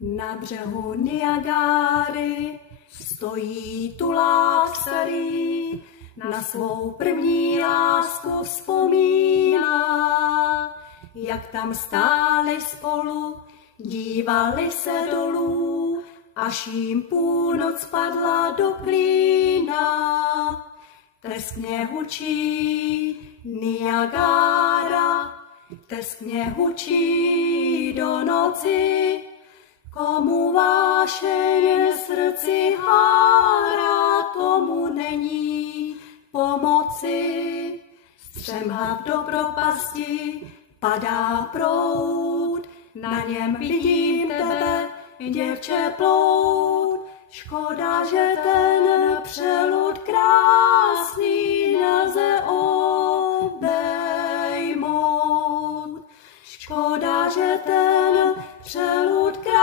Na břehu Niagary stojí tulák starý, na svou první lásku vzpomíná. Jak tam stáli spolu, dívali se dolů, až jim půlnoc padla do klína. Teskně hučí Niagara, teskně hučí do noci, komu vášeň srdci hárá, tomu není pomoci. Střemhlav do propasti padá proud, na něm vidím tebe, děvče, plout. Škoda, že ten přelud krásný nelze obejmout. Škoda, že ten přelud krásný